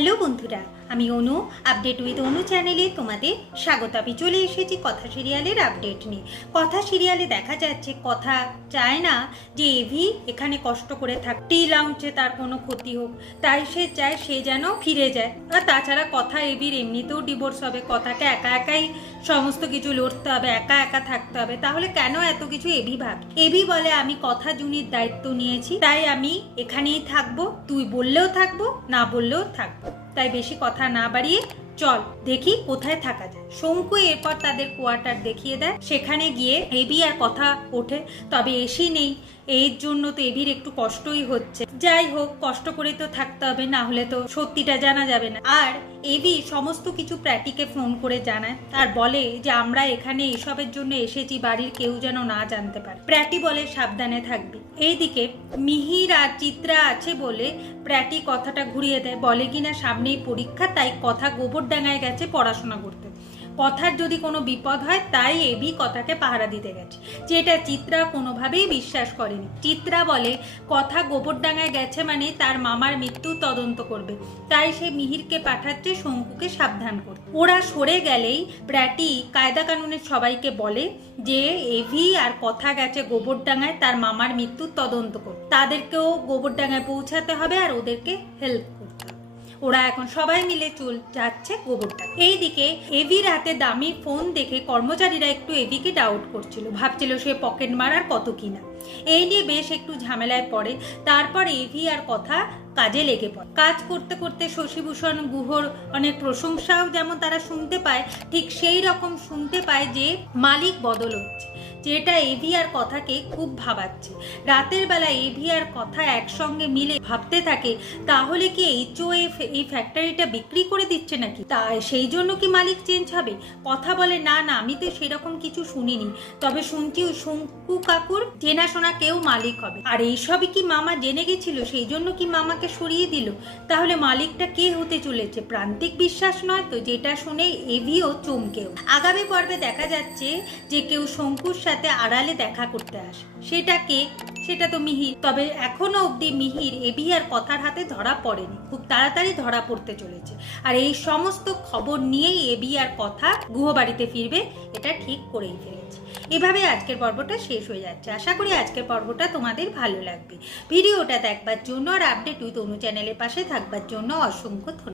Hello বন্ধুরা, আমি অনু। Update with অনু চ্যানেলে তোমাদের স্বাগত। আমি চলে এসেছি কথা সিরিয়ালের আপডেট নিয়ে। কথা সিরিয়ালে দেখা যাচ্ছে কথা চায় না যে এভি এখানে কষ্ট করে থাক, টি লাউঞ্চে তার কোনো ক্ষতি হোক, তাই সে চায় সে যেন ফিরে যায়। আর তাছাড়া কথা এভির এমনিতেও ডিভোর্স হবে, কথাকে একা একাই সমস্ত কিছু লড়তে হবে, একা একা থাকতে হবে। তাহলে কেন এত কিছু এভি ভাব? এভি বলে আমি কথা জুনির দায়িত্ব নিয়েছি, তাই আমি এখানেই থাকবো, তুই বললেও থাকবো, না বললেও থাকবো। তাই বেশি কথা না বাড়িয়ে চল দেখি কোথায় থাকা যায়। শঙ্কু এরপর তাদের কোয়ার্টার দেখিয়ে দেয়। সেখানে গিয়ে এভি আর কথা ওঠে, তবে এসি নেই, এর জন্য তো এভির একটু কষ্টই হচ্ছে। যাই হোক, কষ্ট করে তো থাকতে হবে, না হলে তো সত্যিটা জানা যাবে না। আর এভি সমস্ত কিছু প্র্যাটিকে ফোন করে জানায় আর বলে যে আমরা এখানে এসবের জন্য এসেছি, বাড়ির কেউ যেন না জানতে পারে। প্র্যাটি বলে সাবধানে থাকবি। এইদিকে মিহির আর চিত্রা আছে বলে প্র্যাটি কথাটা ঘুরিয়ে দেয়, বলে কিনা সামনেই পরীক্ষা, তাই কথা গোবরডাঙ্গায় গেছে পড়াশোনা করতে। কথার যদি কোনো বিপদ হয় তাই এভি কথাকে পাহারা দিতে গেছে, যেটা চিত্রা কোনোভাবেই বিশ্বাস করেনি। চিত্রা বলে কথা গোবরডাঙ্গায় গেছে মানে তার মামার মৃত্যু তদন্ত করবে, তাই সে মিহিরকে পাঠাচ্ছে শঙ্কুকে সাবধান করতে। ওরা সরে গেলেই প্র্যাটি কায়দা কানুনের সবাইকে বলে যে এভি আর কথা গেছে গোবরডাঙ্গায় তার মামার মৃত্যুর তদন্ত করতে, তাদেরকেও গোবরডাঙ্গায় পৌঁছাতে হবে আর ওদেরকে হেল্প করতে হবে। ওরা এখন সবাই মিলে যাচ্ছে গোবরডাঙ্গা। এইদিকে এভির হাতে দামি ফোন দেখে কর্মচারীরা একটু এভিকে ডাউট করছিল, ভাবছিল সে পকেট মারার কত কিনা। এই নিয়ে বেশ একটু ঝামেলায় পড়ে। তারপর এভি আর কথা কাজে লেগে পড়ে। কাজ করতে করতে শশীভূষণ গুহর অনেক প্রশংসাও যেমন তারা শুনতে পায়, ঠিক সেই রকম শুনতে পায় যে মালিক বদল হচ্ছে, যেটা এভি আর কথাকে খুব ভাবাচ্ছে। রাতের বেলা এভি আর কথা একসঙ্গে মিলে ভাবতে থাকে, তাহলে কি এইচওএফ এই ফ্যাক্টরিটা বিক্রি করে দিচ্ছে নাকি, তা সেই জন্য কি মালিক চেঞ্জ হবে? কথা বলে না না, আমি তো সেরকম কিছু শুনিনি, তবে শুনছি শঙ্কু কাকুর চেনাশোনা কেউ মালিক হবে। আর এইসবই কি মামা জেনে গেছিল, সেই জন্য কি মামাকে সরিয়ে দিল? তাহলে মালিকটা কে হতে চলেছে? প্রান্তিক বিশ্বাস নয় তো? যেটা শুনে এভিও চমকেও। আগামী পর্বে দেখা যাচ্ছে যে কেউ শঙ্কুর সাথে আড়ালে দেখা করতে আসে। সেটা কে? সেটা তো মিহির। তবে এখনো অবধি মিহির এভি আর কথার হাতে ধরা পড়েনি, খুব তাড়াতাড়ি ধরা পড়তে চলেছে। আর এই সমস্ত খবর নিয়েই এভি আর কথা গুহবাড়িতে ফিরবে, এটা ঠিক করেই ফেলেছে। এভাবে আজকের পর্বটা শেষ হয়ে যাচ্ছে। আশা করি আজকের পর্বটা তোমাদের ভালো লাগবে। ভিডিওটা দেখবার জন্য আর আপডেট উইথ অনু চ্যানেলের পাশে থাকবার জন্য অসংখ্য ধন্যবাদ।